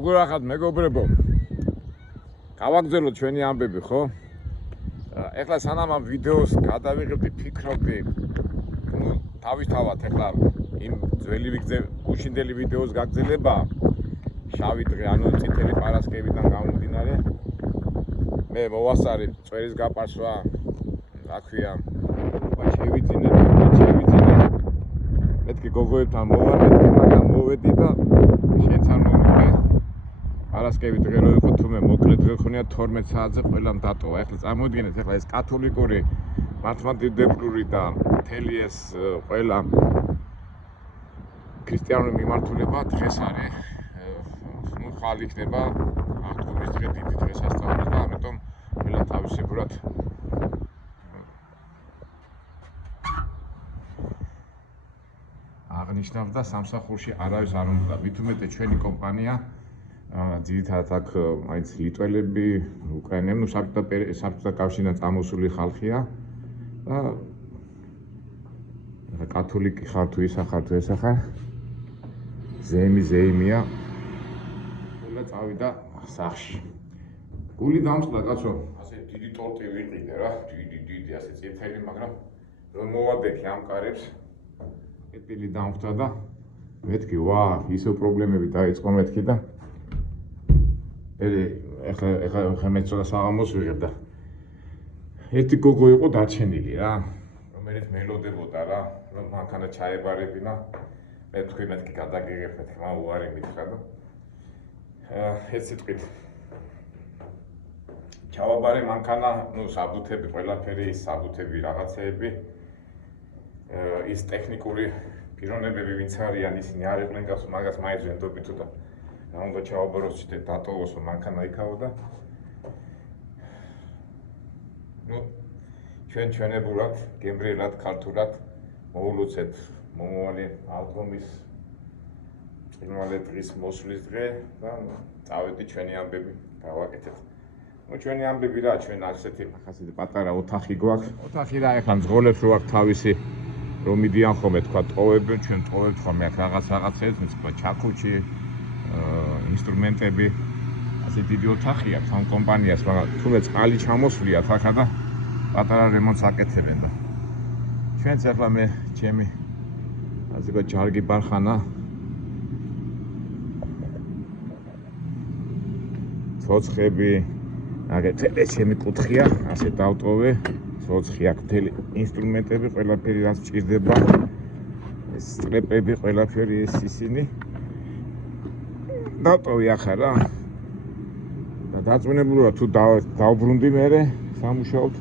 როგორ ახალ მეგობრებო, გავაგზავნოთ ჩვენი ამბები, ხო? ეხლა სანამ ამ ვიდეოს გადავიღებდი, ფიქრობდი, თავისთავად ეხლა იმ ძველი გუშინდელი ვიდეოს გაგრძელება, შავი დღე, ანუ წითელი პარასკევიდან გამომდინარე, მე მოვასწარი წვერის გაპარსვა, რა ქვია, შევიძინე, მეთქი გოგოებთან მოვარდეთ, მაგრამ მოვედი და შენც არ მომიგე. პარასკევი დღე რო იყო, თუმე მოკლე დღე ხონია 12 საათზე ყველამ დატოვა. ეხლა წარმოიდგინეთ, ეხლა ეს კათოლიკური მართლმადიდებლური და მთელი ეს ყველა ქრისტიანული მიმართულება დღეს არის. ნუ ხალ იქნება აღდგომის დღე, დიდი დღესასწაული და ამიტომ ყველა თავისებურად აღნიშნავდა სამსახურში არავის არ უნდა. მით უმეტე ჩვენი კომპანია ძირითადად აქ მაინც ლიტველები, უკრაინელები, საბჭოთა კავშირიდან წამოსული ხალხია და კათოლიკი ხარ თუ ისა ხარ თუ ესა ხარ, ზეიმია, ყველა წავიდა სახლში. გული დამწყდა კაცო, ასე დიდი ტორტი ვიყიდე რა, დიდი ასე წითელი, მაგრამ რომ მოვადექი ამ კარებს, კეთილი დამხვდა და მეთქი, ვა, ისო პრობლემები დაიწყო მეთქი და ეხლა მეცოდა საღამოს ვიღებ და ერთი გოგო იყო დარჩენილი რა, რომელიც მელოდებოდა რა, რომ მანქანა ჩაებარებინა, მე თქვი მეთქი გადაგიღებ, მეთქი მა უარი მითხრა და ერთ სიტყვით ჩავაბარე მანქანა, ნუ საბუთები, ყველაფერი ის საბუთები, რაღაცეები, ის ტექნიკური პიროვნებები ვინც არიან, ისინი არ იყვნენ გასულ, მაგას მაინც ვენდობი თუ და რა უნდა ჩავაბაროს და დატოვოსო მანქანა იქაო და ნუ ჩვენებურად, გემრიელად, ქართულად მოულოცეთ მომავალი ალბომის ბრწყინვალე დღის მოსვლის დღე და წავედი ჩვენი ამბები გავაკეთეთ. ნუ ჩვენი ამბები რა, ჩვენ ასეთი პატარა ოთახი გვაქვს. ოთახი რა, ეხლა მძღოლებს რო აქვს თავისი რომ მიდიან ხოლმე, თქვა ტოვებენ, ჩვენ ტოვებთ ხოლმე აქ რაღაცეებს, თქვა ჩაქუჩი, ინსტრუმენტები, ასე დიდი ოთახი აქვს ამ კომპანიას, მაგრამ თუმე წყალი ჩამოსვლიათ ახლა და პატარა რემონტს აკეთებენ და ჩვენც ახლა მე ჩემი ასე ვთქვათ ჯარგი ბარხანა ცოცხები, აგეთელე ჩემი კუთხია, ასე დავტოვე, ცოცხი აქ მთელი ინსტრუმენტები, ყველაფერი რაც სჭირდება, ეს სტრეპები, ყველაფერი ეს ისინი დავტოვე ახლა რა და დაწუნებულია თუ დავბრუნდი მერე სამუშაოდ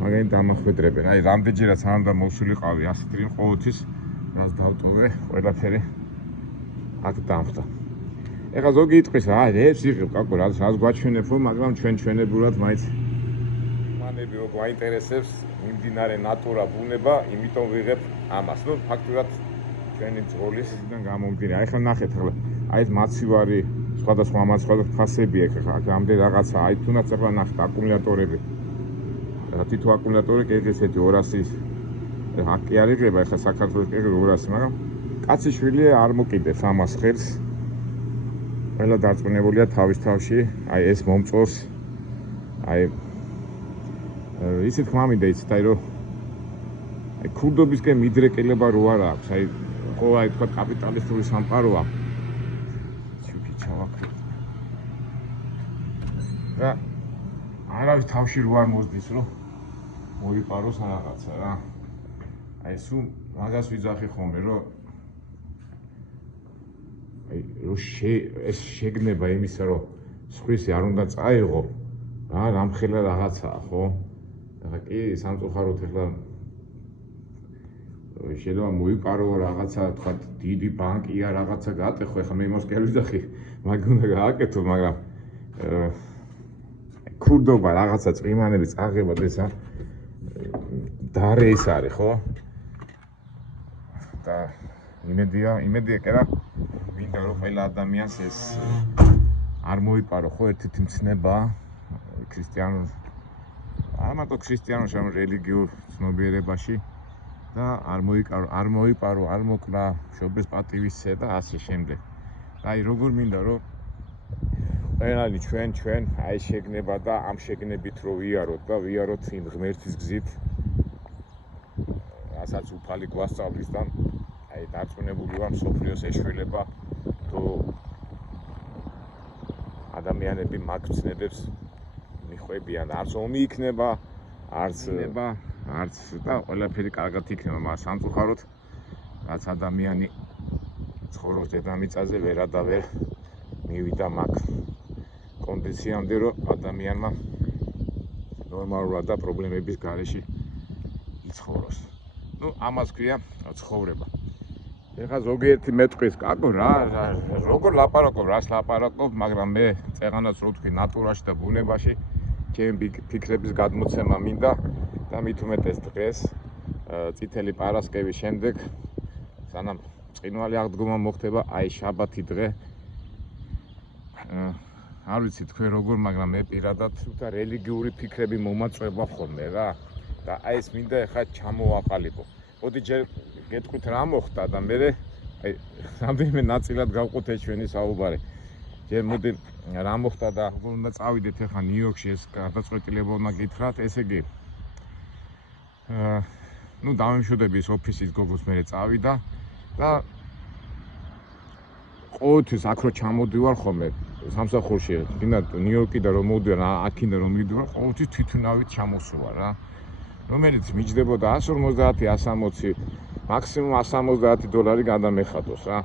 მაგანი დამახვედრებენ. აი რამდენჯერაც არ უნდა მოსულიყავი ასეთ რამ ყოველთვის რაც დავტოვე, ყველაფერი აქ დამხდა. ეხლა ზოგი იტყვის, ეს იღებ კაკო, რაც გვაჩვენებო, მაგრამ ჩვენებურად მაინც მანები რო გვაინტერესებს მიმდინარე ნატურა, ბუნება, იმიტომ ვიღებ ამას. ნუ ფაქტურად ჩვენი ძღოლისიდან გამომდინარე. აი ხა ნახეთ ახლა, აი ეს მაცივარი, სხვადასხვა ფასები ეხლა ამდენ რაღაცა, აი თუნდაც ახლა ნახეთ აკუმულატორები. თითო აკუმულატორი კი ესეთი 200 აკი არ იღება, ეხლა საქართველოს კი 200, მაგრამ კაცი შვილი არ მოკიდებს ამას ხელს. ყველა დარწმუნებულია თავის თავში, აი ეს მომწონს, აი ისეთ ხმა მინდა იცით, აი რომ აი ქურდობისკენ მიდრეკილება რო არ აქვს, აი ხო აი თქვა კაპიტალისტური სამყაროა. შუქი ჩავაქრეთ. და არავის თავში რო არ მოსდის, რომ მოიპაროს რაღაცა რა. აი სულ მაგას ვიძახი ხოლმე, რომ აი ეს შეგნება იმისა, რომ სხვისი არ უნდა წაიღო, რა რამხელა რაღაცაა, ხო? ახლა კი სამწუხაროდ ახლა შეიძლება მოიპარო რაღაცა, თქვა დიდი ბანკია, რაღაცა გაატეხო, ახლა მე იმას კი არ ვიძახი, მაგ უნდა გააკეთო, მაგრამ ქურდობა რაღაცა წვიმანები წაღებად ესა დარე ის არის, ხო? და იმედია კი რა, მინდა რომ ყველა ადამიანს ეს არ მოიპარო, ხო, ერთ-ერთი მცნება ქრისტიანულ არ მარტო ქრისტიანულ, მაგრამ რელიგიურ ცნობიერებაში და არ მოიპარო, არ მოკლა, მშობლის პატივისცე და ასე შემდეგ. აი, როგორ მინდა რომ ყველანი ჩვენ აი შეგნება და ამ შეგნებით რო ვიაროთ და ვიაროთ იმ ღმერთის გზით რასაც უფალი გვასწავლის და აი დარწმუნებული ვარ მსოფლიოს ეშველება თუ ადამიანები მაგ ცნებებს მიხვებიან არც ომი იქნება არც და ყველაფერი კარგად იქნება მაგრამ სამწუხაროდ რაც ადამიანი ცხოვრობს დედამიწაზე ვერადავერ მივიდა მაგ კონდიციამდე რომ ადამიანმა ნორმალურად და პრობლემების გარეშე იცხოვროს. ნუ ამას ქვია ცხოვრება. ეხლა ზოგიერთი მეტყვის კაკო რა როგორ ლაპარაკობ, რას ლაპარაკობ, მაგრამ მე წეღანაც რო ვთქვი ნატურაში და ბუნებაში ჩემი ფიქრების გადმოცემა მინდა და მით უმეტეს დღეს წითელი პარასკევის შემდეგ სანამ წყინვალი აღდგომა მოხდება აი შაბათი დღე არ ვიცი თქვენ როგორ, მაგრამ მე პირადად თუთა რელიგიური ფიქრები მომაწვება ხოლმე რა და აი ეს მინდა ეხლა ჩამოვაყალიბო. მოდი ჯერ გეტყვით რა მოხდა და მე აი რამდენიმე ნაწილად გავყოთ ჩვენი საუბარი. ჯერ მოდი რა მოხდა და როგორ უნდა წავიდეთ ეხლა ნიუ-იორკში ეს გადაწყვეტილება უნდა გითხრათ, ესე იგი ნუ დავემშვიდობი ის ოფისის გოგოს მე წავიდა და ყოველთვის აქ რო ჩამოდივარ ხოლმე სამსახურში, გინდა ნიუ-იორკიდან რომ მოვდივარ, აქინდა რომ მივიდივარ, ყოველთვის თვითუნავით ჩამოსულა რა. რომელიც მიჯდებოდა 150-160, მაქსიმუმ $170 გადამეხადოს რა.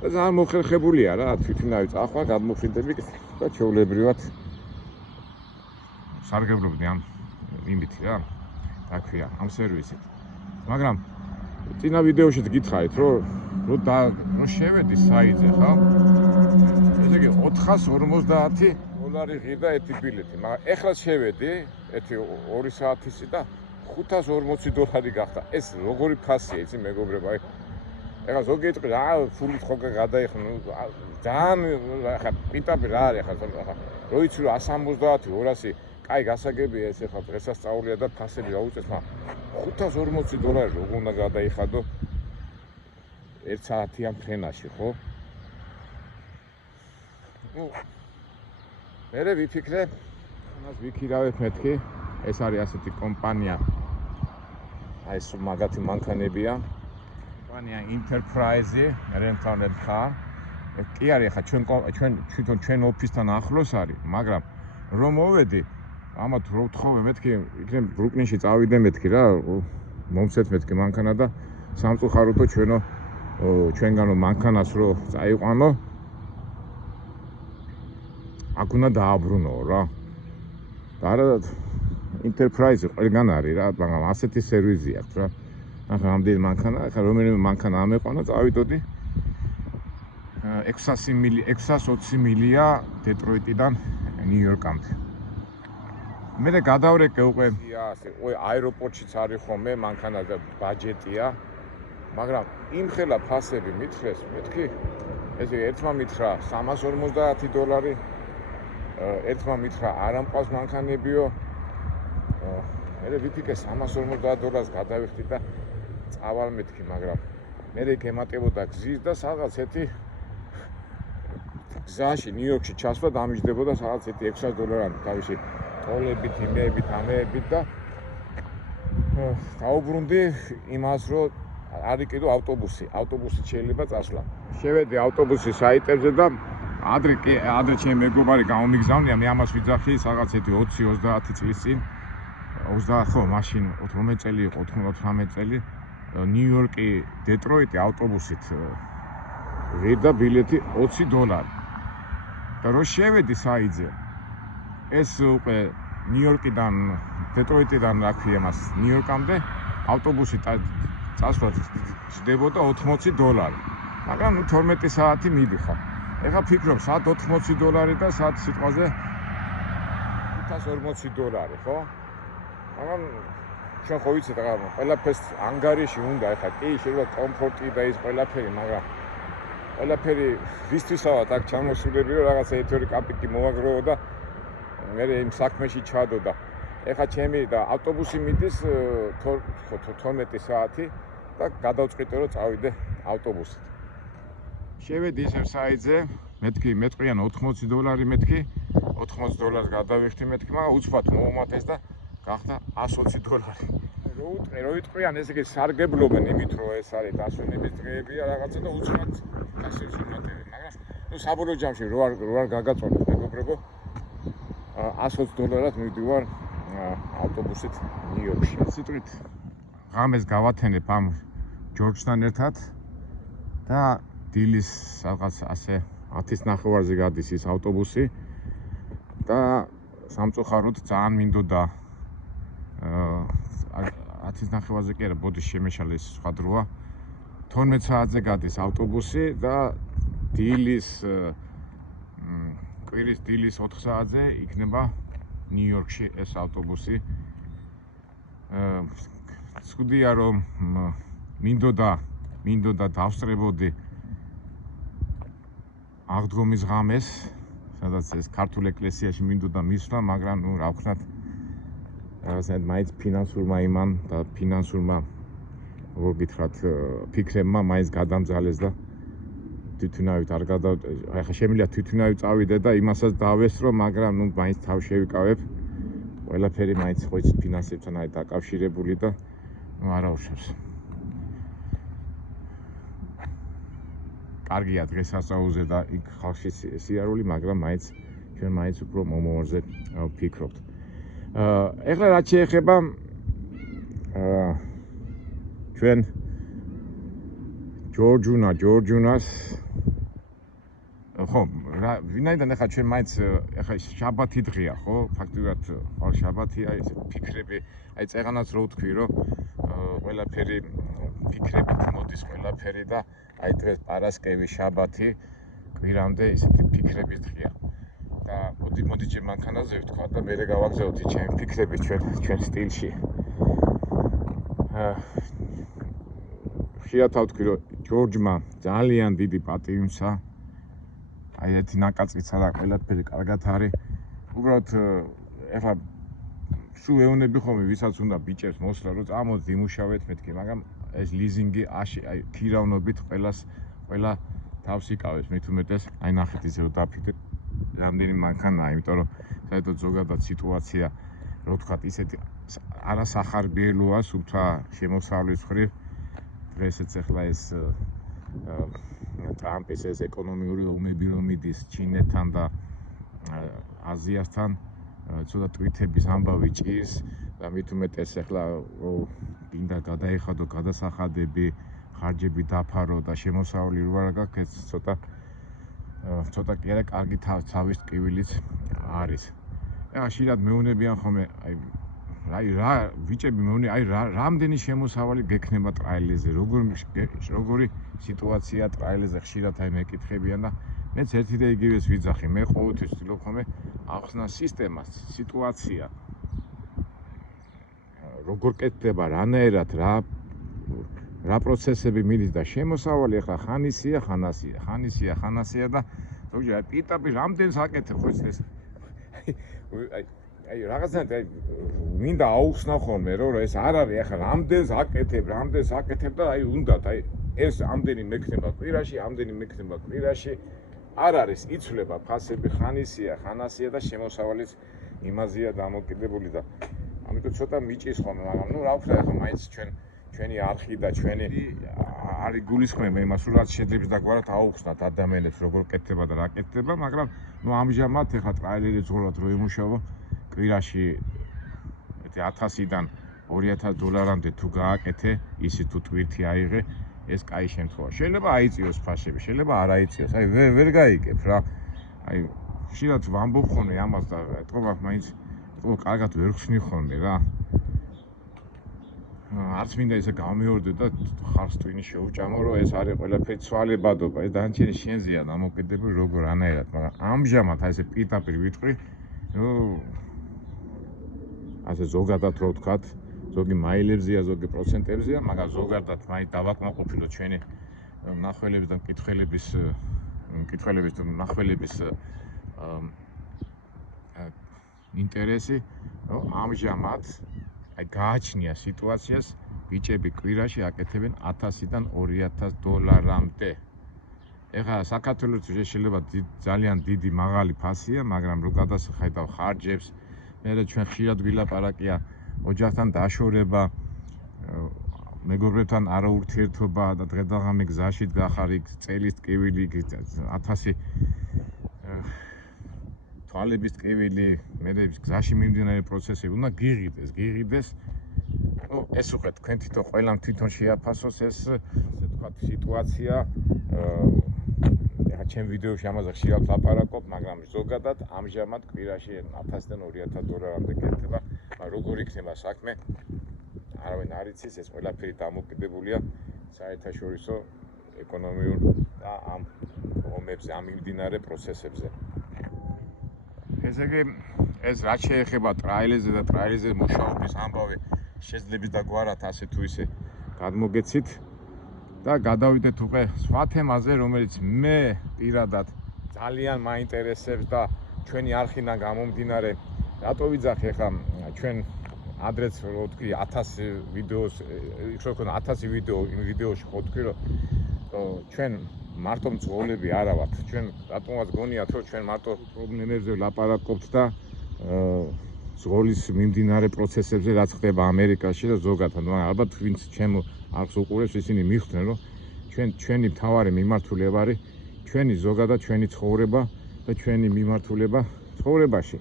და ძალიან მოხერხებულია რა, თვითუნავით წახვა, გადმოფრინდები და ჩვეულებრივად სარგებლობდი ამ იმითი რა. რა ქვია, ამ სერვისით. მაგრამ წინა ვიდეოშიც გითხარით, რომ შევედი საიტზე, ხო? ესე იგი $450 ღირდა ერთი ბილეთი, მაგრამ ეხლა შევედი, ერთი 2 საათისი და $540 გახდა. ეს როგორი ფასია, იცი მეგობრებო, აი ეხლა ზოგიერთი რა ფულით ხო გადაიხნა, ძალიან ახლა პიტაპი რა არის ახლა რო იცი რომ 170, 200 კაი გასაგებია ეს ეხლა დღესასწაულია და ფასები რა უწევს, მაგრამ $540 როგორ უნდა გადაიხადო 1 საათიან ფრენაში, ხო? ნუ მე ვიფიქრე, ამას ვიქირავებ მეთქი, ეს არის ასეთი კომპანია. აი ეს მაგათი მანქანებია. კომპანია Enterprise, მე მთავრად ხარ. კი არის ახლა ჩვენ ოფისთან ახლოს არის, მაგრამ რომ მოვედი, ამათ რო ვთხოვე მეთქი, იქნებ ბრუკლინში წავიდე მეთქი რა, მომცეთ მეთქი მანქანა და სამწუხაროდო ჩვენგანო მანქანას რო წაიყვანო აქ უნდა დააბრუნო რა. და არა Enterprise ყველგან არის რა, მაგრამ ასეთი სერვისი აქვს რა. ახლა რამდენი მანქანა, ახლა რომელიმე მანქანა ამეყვანა, წავიდოდი 620 მილია დეტროიტიდან ნიუ-იორკამდე. მე გადავრეკე უკვე აეროპორტშიც არის ხოლმე მანქანა და ბაჯეტია, მაგრამ იმხელა ფასები მითხრეს, მეთქი, ესე ერთმა მითხრა $350, ერთმა მითხრა არ ამყავს მანქანებიო. მე ვიფიქრე $350 გადავიხდი და წავალ მეთქი, მაგრამ მე გემატებოდა გზის და სადღაც ერთი გზაში ნიუ-იორკში ჩასვლა დამიჯდებოდა სადღაც $600 თავისი ტოლებით, იმეებით, ამეებით და დაუბრუნდი იმას, რომ არის კიდევ ავტობუსით შეიძლება წასვლა. შევედი ავტობუსის საიტებზე და ადრე ჩემი მეგობარი გამომიგზავნია, მე ამას ვიძახი სადღაც 20-30 წლის წინ, 20 ხო, მაშინ 18 წელი იყო, 18 წელი, ნიუ-იორკი, დეტროიტი ავტობუსით ღირდა ბილეთი $20. და რო შევედი საიტზე, ეს უკვე ნიუ-იორკიდან, დეტროიტიდან რა ქვია მას, ნიუ-იორკამდე ავტობუსით წასვლა ჯდებოდა $80, მაგრამ 12 საათი მიდიხარ. ეხლა ფიქრობ, სად $80 და სად სიტყვაზე $540, ხო? მაგრამ ჩვენ ხო ვიცით რა, ყველაფერს ანგარიში უნდა, ეხლა კი შეიძლება კომფორტი და ის ყველაფერი, მაგრამ ყველაფერი ვისთვისავად აქ ჩამოსულები, რომ რაღაცა ეთერი კაპიკი მოვაგროვო და მე იმ საქმეში ჩადო და ეხლა ჩემი და ავტობუსი მიდის 12 საათი და გადავწყვიტე რომ წავიდე ავტობუსით. შევედი ისევ საიტზე, მეთქი მეტყვიან $80 მეთქი $80 გადავიხდი მეთქი მაგრამ უცბად მოუმატეს და გახდა $120 რო იტყვიან ესე იგი სარგებლობენ იმით რომ ეს არის დასვენების დღეებია რაღაცა და უცბად გასცეს უმატები მაგრამ ნუ საბოლოო ჯამში რო არ გაგაწონოთ მეგობრებო $120 მივდივარ ავტობუსით ნიუ-იორკში სიტყვით ღამეს გავათენებ ამ ჯორჯთან ერთად და დილის რაღაც ასე 10:30-ზე გადის ის ავტობუსი და სამწუხაროდ ძალიან მინდოდა 10:30-ზე კი არა ბოდის შემეშალა ის სხვა დროა 12 საათზე გადის ავტობუსი და დილის კვირის დილის 4 საათზე იქნება ნიუ-იორკში ეს ავტობუსი ცუდია რომ მინდოდა დავსწრებოდი აღდგომის ღამეს სადაც ეს ქართულ ეკლესიაში მინდოდა მისვლა მაგრამ ნუ რა ვქნათ რაღაცნაირად მაინც ფინანსურმა იმან და ფინანსურმა როგორ გითხრათ ფიქრებმა მაინც გადამძალეს და თვითუნავით არ გადა ახლა შემიძლია თვითუნავით წავიდე და იმასაც დავესწრო მაგრამ ნუ მაინც თავ შევიკავებ ყველაფერი მაინც ხო ის ფინანსებთან არის დაკავშირებული და ნუ არა უშავს კარგია დღესასწაულზე და იქ ხალხში სიარული მაგრამ მაინც ჩვენ მაინც უფრო მომავალზე ვფიქრობთ ეხლა რაც შეეხება ჩვენ ჯორჯუნას ხო ვინაიდან ახლა ჩვენ მაინც ახლა შაბათი დღეა ხო ფაქტურად ხვალ შაბათია ეს ფიქრები აი წეღანაც რო ვთქვი რომ ყველაფერი ფიქრებით მოდის ყველაფერი და აი დღეს პარასკევი შაბათი კვირამდე ისეთი ფიქრების დღეა და მოდი ჯერ მანქანაზე ვთქვა და მერე გავაგზავნოთ ჩემი ფიქრები ჩვენ სტილში ხიათავ ვთქვი რომ ჯორჯმა ძალიან დიდი პატივი აი ერთი ნაკაწიც არა ყველაფერი კარგად არის უბრალოდ ეხლა სულ ეუნები ხოლმე ვისაც უნდა ბიჭებს მოსვლა რომ წამოდი იმუშავეთ მეთქი მაგრამ ეს ლიზინგი აი ქირავნობით ყველა თავს იკავებს მით უმეტეს აი ნახეთ ისე რომ დაფიქრე რამდენი მანქანაა იმიტომ რომ საერთოდ ზოგადად სიტუაცია რო ვთქვათ ისეთი არასახარბიელოა სულთა შემოსავლის მხრივ დღესაც ეხლა ეს ტრამპის ეს ეკონომიური ომები რომ მიდის ჩინეთთან და აზიასთან ცოტა ტვიტების ამბავი ჭირს და მით უმეტეს ეხლა გინდა გადაეხადო გადასახადები ხარჯები დაფარო და შემოსავალი რო არ გაქვს ცოტა კი არა კარგი თავის ტკივილიც არის ეხლა ხშირად მეუნებიან ხოლმე აი რა ბიჭები მეუნე აი რამდენი შემოსავალი გექნება ტრაილერზე როგორი სიტუაცია ტრაილერზე ხშირად აი მეკითხებიან და მეც ერთი და იგივეს ვიძახი მე ყოველთვის ვცდილობ ხოლმე ახსნა სისტემას სიტუაცია როგორ კეთდება რანაირად რა პროცესები მიდის და შემოსავალი ახლა ხანისია და ზოგჯერ პიტაპი რამდენს აკეთებ ხო ეს აი რაღაცნაირად მინდა აუხსნა ხოლმე რომ ეს არ არის ახლა რამდენს აკეთებ და აი უნდათ აი ეს ამდენი მექნება კვირაში არ არის იცვლება ფასები ხანასია და შემოსავალიც იმაზეა დამოკიდებული და ამიტომ ცოტა მიჭის ხოლმე მაგრამ ნუ რა ვქნა ახლა მაინც ჩვენი არხი და ჩვენი არის გულისხმება იმას რომ რაც შეიძლება დაგვარად აუხსნათ ადამიანებს როგორ კეთდება და რა კეთდება მაგრამ ნუ ამჟამად ახლა ტრაილერი ზღურად რო იმუშავა კვირაში 1000-დან $2000-მდე თუ გააკეთე ისე თუ ტვირთი აიღე ეს კაი შემთხვევა შეიძლება აიწიოს ფასები შეიძლება არ აიწიოს აი ვერ გაიგებ რა აი ხშირად ვამბობ ხოლმე ამას და ეთქობა მაინც კარგად ვერ ხსნი ხოლმე რა არც მინდა ისე გამეორდე და ხარს ტვინი შეუჭამო რომ ეს არის ყველაფერი ცვალებადობა ეს დანარჩენი შენზეა დამოკიდებული როგორ ანაირად მაგრამ ამჟამად აი ესე პირდაპირ ვიტყვი ასე ზოგადად რო ვთქვათ ზოგი მაილებზეა ზოგი პროცენტებზეა მაგრამ ზოგადად მაინც დავაკმაყოფილოთ ჩვენი მნახველების და მკითხველების თუ მნახველების ინტერესი რომ ამჟამად აი გააჩნია სიტუაციას ბიჭები კვირაში აკეთებენ $1000-დან $2000-მდე ეხლა საქართველოს შეიძლება ძალიან დიდი მაღალი ფასია, მაგრამ რო გადასახადა ხარჯებს, მე ჩვენ ხშირად ვილაპარაკია ოჯახთან დაშორება, მეგობრებთან არაურთიერთობა და დღე-დღამი გზაში გახარ იქ წელის ტკივილი 1000 თვალების ტკივილი, მე გზაში მიმდინარე პროცესები უნდა გიღიდეს. Ну, ეს უკვე თქვენ თვითონ შეაფასოს ეს თქვა სიტუაცია. ეხლა ჩემ ვიდეოში ამაზე ხშირად ლაპარაკობ, მაგრამ ზოგადად ამჟამად კვირაში 1000-დან 2000 დოლარამდე გექნება. როგორ იქნება საქმე? არავინ არ იცის, ეს ყველაფერი დამოკიდებულია საერთაშორისო ეკონომიურ და ამ ომებზე, ამ მიმდინარე პროცესებზე. ესე იგი, ეს რაც შეეხება ტრაილერზე და ტრაილერზე მუშაობის ამბავი შეძლებს და გვარად ასე თუ ისე გადმოგეცით და გადავიდეთ უკვე სხვა თემაზე, რომელიც მე პირადად ძალიან მაინტერესებს და ჩვენი არხიდან გამომდინარე, რატო ვიძახი ხა ჩვენ ადრეც რო თქვი 1000 ვიდეოს, იქ რო 1000 ვიდეო იმ ვიდეოში ხო თქვი რომ ჩვენ მარტო მძღოლები არა ვართ. ჩვენ რატომაც გონიათ რომ ჩვენ მარტო პრობლემებზე ვლაპარაკობთ და ზღოლის მიმდინარე პროცესებზე რაც ხდება ამერიკაში და ზოგადად, მაგრამ ალბათ ვინც ჩემ არხს უყურებს, ისინი მიხვდნენ რომ ჩვენი მთავარი მიმართულება არის ჩვენი ზოგადად ჩვენი ცხოვრება და ჩვენი მიმართულება ცხოვრებაში.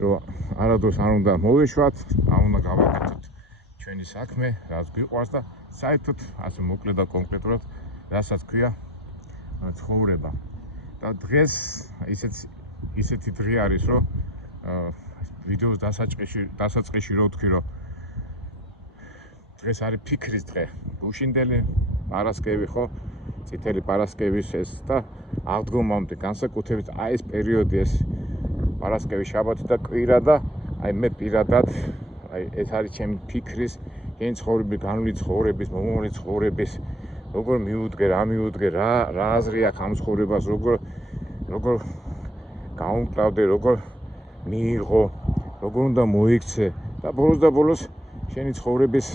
რომ არადროს არ უნდა მოვეშვათ, არ უნდა გავაკეთოთ ჩვენი საქმე, რაც გვიყვარს და საერთოდ ასე მოკლედ და კონკრეტულად რასაც ქვია ცხოვრება. და დღეს ისეთი დღე არის, რომ ვიდეოს დასაწყისში რო ვთქვი, რომ დღეს არის ფიქრის დღე. გუშინდელი პარასკევი ხო, წითელი პარასკევის ეს და აღდგომამდე განსაკუთრებით აი ეს პერიოდი ეს პარასკევი, შაბათი და კვირა და აი მე პირადად აი ეს არის ჩემი ფიქრის, ჩემი ცხოვრების, განვლილი ცხოვრების, მომავალი ცხოვრების, როგორ მიუდგე, რა მიუდგე, რა აზრი აქვს ამ ცხოვრებას, როგორ გაუმკლავდე, როგორ მიიღო, როგორ უნდა მოიქცე და ბოლოს შენი ცხოვრების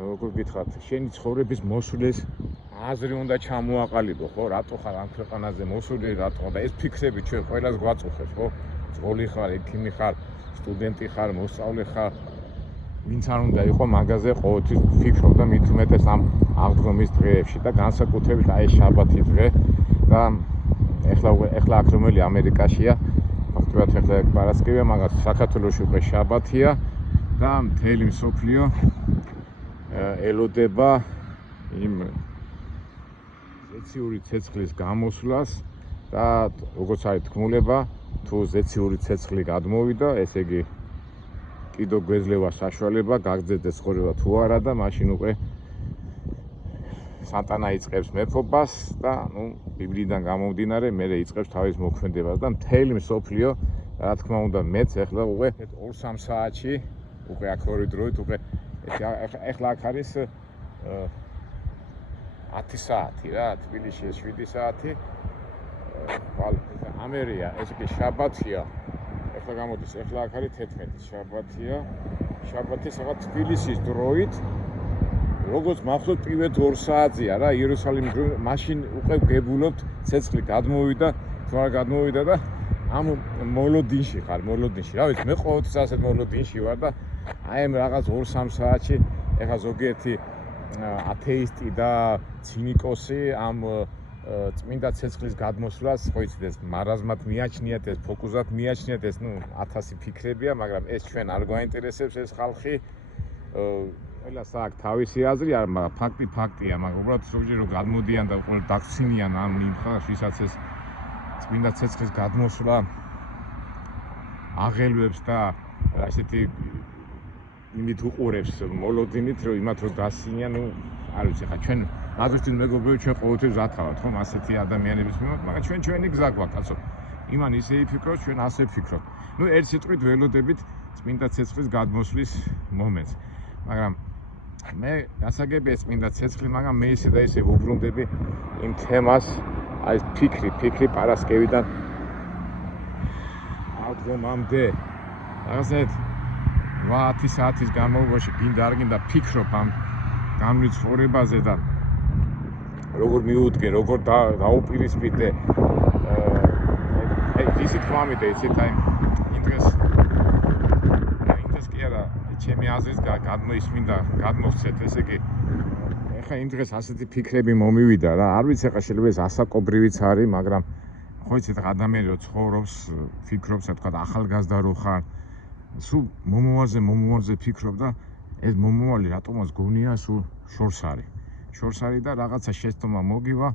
როგორ გითხრათ, შენი ცხოვრების მოსვლეს აზრი უნდა ჩამოაყალიბო, ხო? რატო ხარ ამ ქვეყანაზე მოსული, რატო და ეს ფიქრები ჩვენ ყველას გვაწუხებს, ხო? ძღოლი ხარ, ექიმი ხარ, სტუდენტი ხარ, მოსწავლე ხარ, ვინც არ უნდა იყო მაგაზე ყოველთვის ფიქრობდა მით უმეტეს ამ აღდგომის დღეებში და განსაკუთრებით აი შაბათი დღე და ეხლა აქ რომელი ამერიკაშია, ფაქტობრივად ეხლა პარასკევია, მაგრამ საქართველოში უკვე შაბათია და მთელი მსოფლიო ელოდება იმ ზეციური ცეცხლის გამოსვლას და როგორც არის თქმულება, თუ ზეციური ცეცხლი გადმოვიდა, ესე იგი კიდო გვეძლევა საშუალება გაგრძელდეს ცხოვრება თუ არა და მაშინ უკვე სატანა იწყებს მეფობას და ნუ ბიბლიიდან გამომდინარე მერე იწყებს თავის მოქმედებას და მთელი მსოფლიო რა თქმა უნდა მეც ეხლა უკვე 2-3 საათში უკვე აქ ორი დროით უკვე ეხლა აქ არის 10 საათი რა, თბილისში 7 საათი. ამერია, ეს კი შაბათია. ეხლა გამოდის, ეხლა აქ არის 11 შაბათია. შაბათი სადღაც თბილისის დროით როგორც მახსოვს პირველ 2 საათზეა რა, იერუსალიმის დრო, მაშინ უკვე გებულობთ ცეცხლი გადმოვიდა, თუ არ გადმოვიდა და ამ მოლოდინში ხარ, მოლოდინში. რა ვიცი, მე ყოველთვის ასეთ მოლოდინში ვარ და აი ამ რაღაც 2-3 საათში ეხლა ზოგიერთი ათეისტი და ცინიკოსი ამ წმინდა ცეცხლის გადმოსვლას, ხო იცით, ეს მარაზმად მიაჩნიათ, ეს ფოკუსად მიაჩნიათ, ეს ნუ 1000 ფიქრებია, მაგრამ ეს ჩვენ არ გვაინტერესებს ეს ხალხი. ყველას აქვს თავისი აზრი, მაგრამ ფაქტია, მაგრამ უბრალოდ ზოგჯერ რომ გადმოდიან და უყურებთ დაგცინიან ამ იმხას, ვისაც ეს წმინდა ცეცხლის გადმოსვლა აღელვებს და ასეთი იმით უყურებს მოლოდინით, რომ იმათ რომ დასინიან, ნუ არ ვიცი, ხა ჩვენ აგრეთვე მეგობრები ჩვენ ყოველთვის ვათავთ, ხომ, ასეთი ადამიანების მიმართ, მაგრამ ჩვენ ჩვენი გზა გვაქვს, კაცო. იმან ისე იფიქროთ, ჩვენ ასე ვფიქრობთ. ნუ ერთ სიტყვით ველოდებით წმინდა ცეცხლის გადმოსვლის მომენტს. მაგრამ მე გასაგებია წმინდა ცეცხლი, მაგრამ მე ისე და ისე ვუბრუნდები იმ თემას, აი ეს ფიქრი პარასკევიდან აღდგომამდე. რაღაცეთ 8 საათის განმავლობაში გინდა არ გინდა ფიქრობ ამ განვლილ ცხოვრებაზე და როგორ მიუდგე, როგორ დაუპირისპირდე. ისი თქმა მინდა, ისეთ იმ დღეს კი არა, ჩემი აზრის გადმოისმინდა, გადმოვცეთ, ესე იგი ეხლა იმ დღეს ასეთი ფიქრები მომივიდა რა, არ ვიცი ეხლა შეიძლება ეს ასაკობრივიც არის, მაგრამ ხო იცით ადამიანი რო ცხოვრობს, ფიქრობს, რა თქვა, ახალგაზრდა რო ხარ, სულ მომავალზე ფიქრობ და ეს მომავალი რატომაც გონია სულ შორს არის და რაღაცა შეცდომა მოგივა,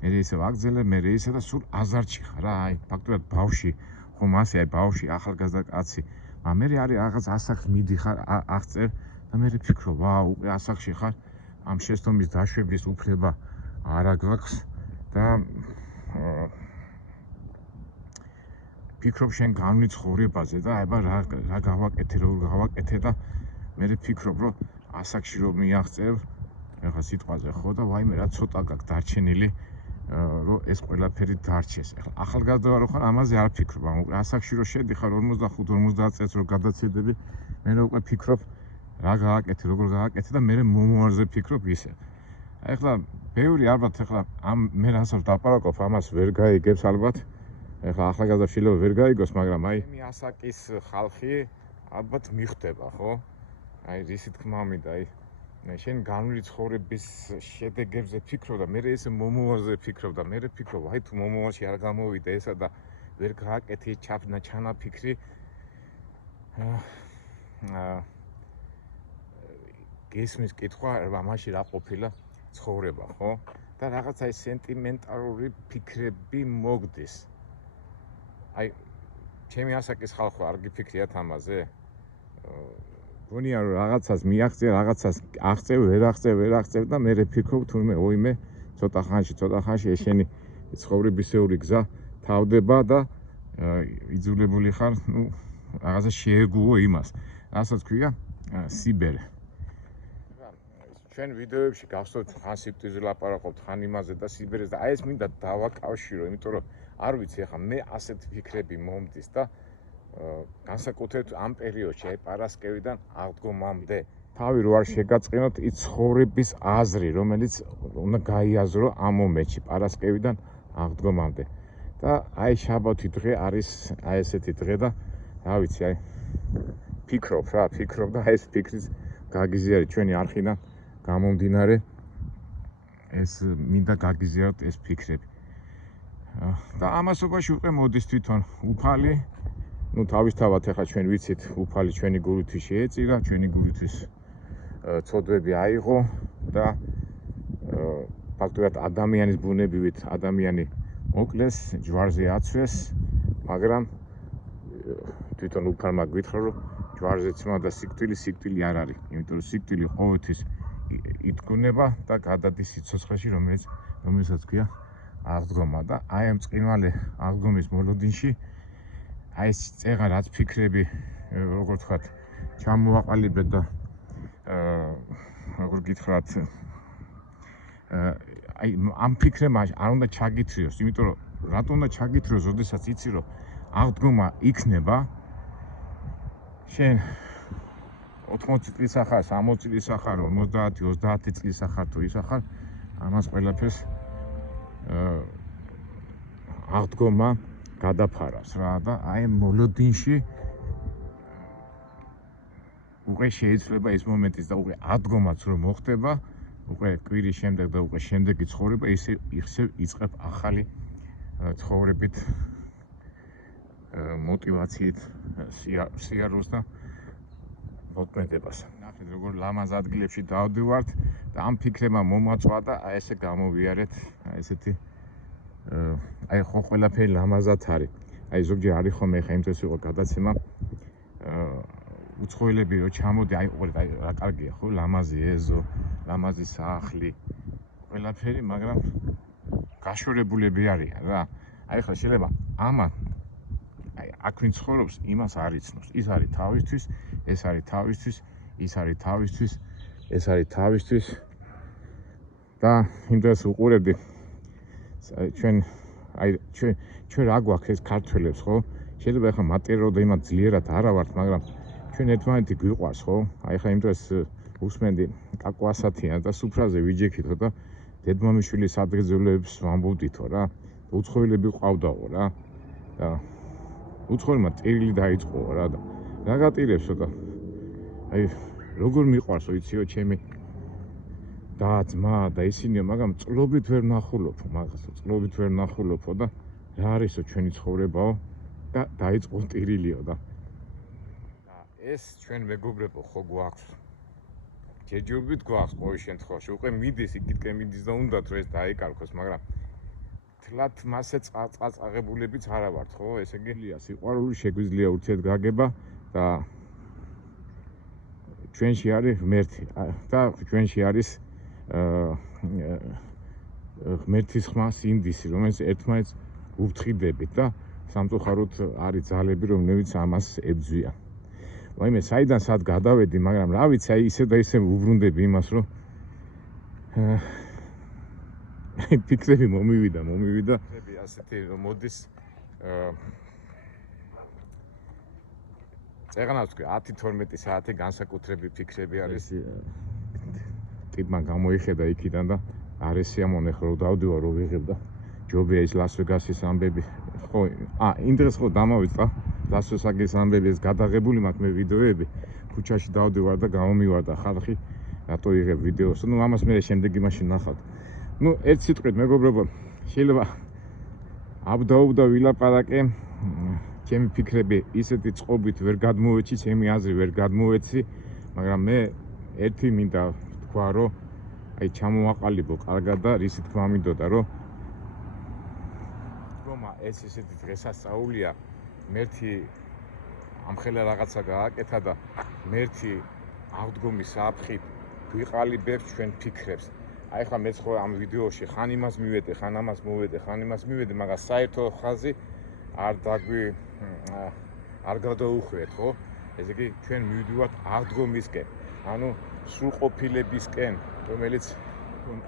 მე ისე ვაგზელებ, მე ისე და სულ აზარტში ხარ რა, აი ფაქტობრივად ბავშვი, ხომ ასე აი ბავშვი, ახალგაზრდა კაცი, მე არის რაღაც ასაკს მიდიხარ, აღწევ და მე ფიქრობ, უკვე ასაკში ხარ, ამ შეცდომის დაშვების უფლება არა გვაქვს და ფიქრობ შენ განვლი ცხოვრებაზე და აბა რა გავაკეთე, როგორ გავაკეთე და მე ფიქრობ, რომ ასაკში რომ მიაღწევ, ეხლა სიტყვაზე ხო და ვაიმე რა ცოტა გაქვს დარჩენილი, რომ ეს ყველაფერი დარჩეს. ეხლა ახალგაზრდა რო ხარ, ამაზე არ ფიქრობ, უკვე ასაკში რომ შედიხარ 45-50 წელს რო გადაცილდები, მე უკვე ფიქრობ რა გავაკეთე, როგორ გავაკეთე და მე მომავალზე ფიქრობ ისე. ეხლა ბევრი ალბათ ეხლა მე რასაც დაპარაკობ, ამას ვერ გაიგებს ალბათ. ეხლა ახალგაზრდა შეიძლება ვერ გაიგოს, მაგრამ აი მე ასაკის ხალხი ალბათ მიხვდება, ხო? აი რისი თქმა მინდა, აი შენ განვლილი ცხოვრების შედეგებზე ფიქრობ და მე ესე მომავალზე ფიქრობ და მე ფიქრობ, აი თუ მომავალში არ გამოვიდა ესა და ვერ გააკეთე ჩანაფიქრი, გესმის კითხვა, მაშინ რა ყოფილა ცხოვრება, ხო? და რაღაცა ის სენტიმენტალური ფიქრები მოგდის. აი ჩემი ასაკის ხალხო არ გიფიქრიათ ამაზე? გონია რომ რაღაცას მიაღწევ, რაღაცას აღწევ, ვერ აღწევ და მე ფიქრობ თურმე ოიმე ცოტა ხანში ეშენი ცხოვრებისეული გზა თავდება და იძულებული ხარ, რაღაცა შეეგუო იმას, რასაც ქვია სიბერე. ჩვენ ვიდეოებში გავსწორთ ხან სიკვდილზე ლაპარაკობთ, ხან იმაზე და სიბერეს და აი ეს მინდა დავაკავშირო, იმიტომ რომ არ ვიცი ახლა მე ასეთ ფიქრები მომდის და განსაკუთრებით ამ პერიოდში, აი პარასკევიდან აღდგომამდე თავი რო არ შეგაწყინოთ ის ცხოვრების აზრი, რომელიც უნდა გაიაზრო ამ მომენტში პარასკევიდან აღდგომამდე. და აი შაბათი დღე არის აი ესეთი დღე და რა ვიცი, აი ფიქრობ და აი ეს ფიქრის გაგიზიარი ჩვენი არხიდან გამომდინარე ეს მინდა გაგიზიაროთ ეს ფიქრები. და ამასობაში უკვე მოდის თვითონ უფალი, თავისთავად ეხლა ჩვენ ვიცით, უფალი ჩვენი გულისთვის შეეწირა, ჩვენი გულთვის ცოდვები აიღო და ფაქტობრივად ადამიანის ბუნებივით ადამიანი მოკლეს, ჯვარზე აცვეს, მაგრამ თვითონ უფალმა გითხრა, რომ ჯვარზე ცმა და სიკვდილი არ არის, იმიტომ რომ სიკვდილი ყოველთვის იტკუნება და გადადის სიცოცხლეში, რომელსაც ქვია აღდგომა და აი ამ წყინვალე აღდგომის მოლოდინში აი ეს წეღა რაც ფიქრები, როგორ ვთქვათ, ჩამოაყალიბეთ და როგორ გითხრათ, აი ამ ფიქრებმა არ უნდა ჩაგითრიოს, იმიტომ რომ რატომ უნდა ჩაგითრიოს, როდესაც იცი რომ აღდგომა იქნება, შენ 80 წლის ახარ, 60 წლის ახარ, 50-30 წლის ახარ თუ ის ახარ, ამას ყველაფერს აღდგომა გადაფარავს რა და აი მოლოდინში უკვე შეიძლება ის მომენტიც და უკვე აღდგომაც რომ მოხდება, უკვე კვირის შემდეგ და უკვე შემდეგი ცხოვრება ისე იწყებ ახალი ცხოვრებით мотивაციით სიარულს და მოქმედებას. ნახეთ როგორ ლამაზ ადგილებში დავდივართ და ამ ფიქრებმა მომაწვა და აი ესე გამოვიარეთ, აი ესეთი აი ხო ყველაფერი ლამაზად არის. აი ზოგჯერ არის ხომ ეხა იმ დროს იყო გადაცემა უცხოელები რო ჩამოდი, აი რა კარგია ხო, ლამაზი ეზო, ლამაზი სახლი, ყველაფერი, მაგრამ გაშორებულები არიან რა. აი ხა შეიძლება ამან აი აქ ვინ ცხოვრობს, იმას არ იცნობს. ის არის თავისთვის, ეს არის თავისთვის, ის არის თავისთვის, ეს არის თავისთვის და იმ დროს უყურებდი ჩვენ რა გვაქვს ეს ქართველებს, ხო? შეიძლება ახლა მატერიალურად იმათ ძლიერად არა ვართ, მაგრამ ჩვენ ერთმანეთი გვიყვარს, ხო? აი ხა იმ დროს უსმენდი კაკო ასათიანს და სუფრაზე ვიჯექითო და დედმამიშვილის ადგილზეულებს ვამბობდითო რა. უცხოელები ყავდაო რა. და უცხოელმა ტირილი დაიწყოო რა და რა გატირებსო და აი როგორ მიყვარსო იციო ჩემი და ძმა და ისინიო, მაგრამ წლობით ვერ ნახულობო, წლობით ვერ ნახულობო და რა არისო ჩვენი ცხოვრებაო და დაიწყო ტირილიო და ეს ჩვენ მეგობრებო ხო გვაქვს. ჯერჯერობით გვაქვს ყოველ შემთხვევაში. უკვე მიდის იქითკენ მიდის და უნდათ რომ ეს დაიკარგოს, მაგრამ თლათ მასე წაღებულებიც არა ვართ, ხო? ესე იგი, სიყვარული შეგვიძლია ურთიერთგაგება და ჩვენში არის ღმერთი და ჩვენში არის ღმერთის ხმა სინდისი, რომელიც ერთმანეთს უფრთხილდებით და სამწუხაროდ არის ძალები, რომლებიც ამას ებძვიან. ვაიმე, საიდან სად გადავედი, მაგრამ რა ვიცი, აი ისე და ისე უბრუნდები იმას, რომ ფიქრები მომივიდა. ასეთი მოდის წეგნავს 10-12 საათი განსაკუთრები ფიქრები არის. ტიპმა გამოიხედა იქიდან და არ ესიამონე ხო დავდივა რომ ვიღებ და ჯობია ის ლას-ვეგასის ამბები. ხო, იმ დღეს ხო დამავიწყა ლას-ვეგასის ამბები, ეს გადაღებული მაქვს მე ვიდეოები. ქუჩაში დავდივარ და გამომივარდა ხალხი, რატო იღებ ვიდეოს. ნუ ამას მე შემდეგი მაშინ ნახავთ. ნუ ერთ სიტყვით მეგობრებო, შეიძლება აბდაუბდა ვილაპარაკე, ჩემი ფიქრები ისეთი წყობით ვერ გადმოვეცი, ჩემი აზრი ვერ გადმოვეცი, მაგრამ მე ერთი მინდა თქვა, რომ აი ჩამოვაყალიბო კარგად და რისი თქმა მინდოდა, რომ ეს ისეთი დღესასწაულია, ღმერთი ამხელა რაღაცა გააკეთა და ღმერთი აღდგომის საფრთხით გვიყალიბებს ჩვენ ფიქრებს. აი ხა მეც ხო ამ ვიდეოში ხან იმას მივედე, ხან ამას მოვედე, ხან იმას მივედე, მაგრამ საერთო ხაზი არ გადაუხვიეთ, ხო? ესე იგი ჩვენ მივდივართ აღდგომისკენ, ანუ სრულყოფილებისკენ, რომელიც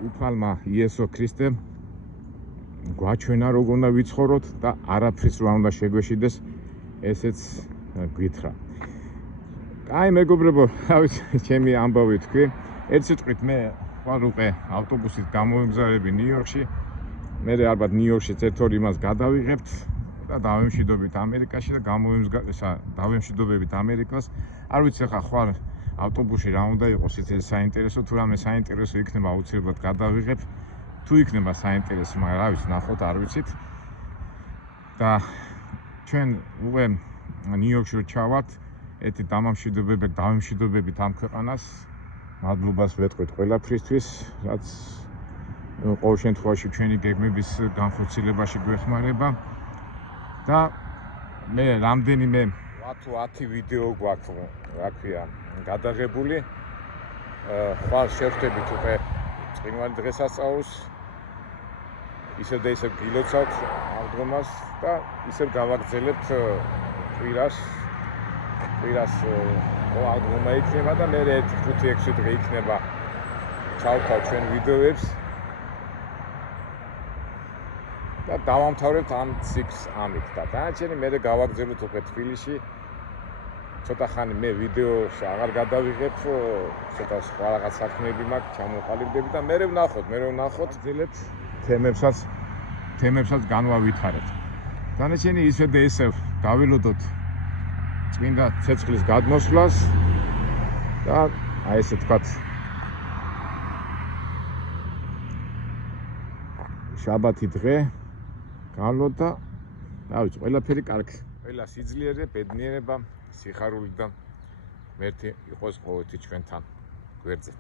უფალმა იესო ქრისტემ გვაჩვენა როგორ უნდა ვიცხოვროთ და არაფრის რა უნდა შეგვეშიდეს, ესეც გითხრა. აი მეგობრებო, რა ვიცი, ჩემი ამბავი თქვი. ერთ სიტყვით მე ხვალ უკვე ავტობუსით გამოვიმგზავრები ნიუ-იორკში. მე ალბათ ნიუ-იორკშიც ერთ-ორი იმას გადავიღებთ და დავემშვიდობებით ამერიკაში და დავემშვიდობებით ამერიკას. არ ვიცი ხა ხვალ ავტობუსში რა უნდა იყოს, ეს საინტერესო, თუ რამე საინტერესო იქნება აუცილებლად გადავიღებ. თუ იქნება საინტერესო, მაგრამ რა ვიცი, ნახოთ, არ ვიცით. და ჩვენ უკვე ნიუ-იორკში ჩავართ, ერთი დავემშვიდობებით ამ ქვეყანას. მადლობას ვეტყვით ყველაფრისთვის, რაც ყოველ შემთხვევაში ჩვენი გეგმების განხორციელებაში გვეხმარება. და მე რამდენიმე 10 ვიდეო გვაქვს, რა ქვია, გადაღებული. ხვალ შევხვდებით უკვე წვიმიანი დღესასწაულს. ისევ და ისევ გილოცავთ აღდგომას და ისევ გავაგრძელებთ კვირას აღდგომა იქნება და მე 5-6 დღე იქნება ჩავთავ ჩვენ ვიდეოებს და დავამთავრებთ ამ ციკლს ამით და დანარჩენი მე გავაგრძელოთ უკვე თბილისში. ცოტა ხანი მე ვიდეოს აღარ გადავიღებ, ცოტა სხვა რაღაც საქმეები მაქვს, ჩამოყალიბდები და მე ვნახოთ, ძილებთ თემებსაც განვავითარებთ. დანარჩენი ისე და ისევ დავილოდოთ წმინდა ცეცხლის გადმოსვლას და აი ესე თქვათ შაბათი დღე გავლოთ და რა ვიცი, ყველაფერი კარგი. ყველა სიძლიერე, ბედნიერება, სიხარული და ღმერთი იყოს ყოველთვის ჩვენთან გვერდზე.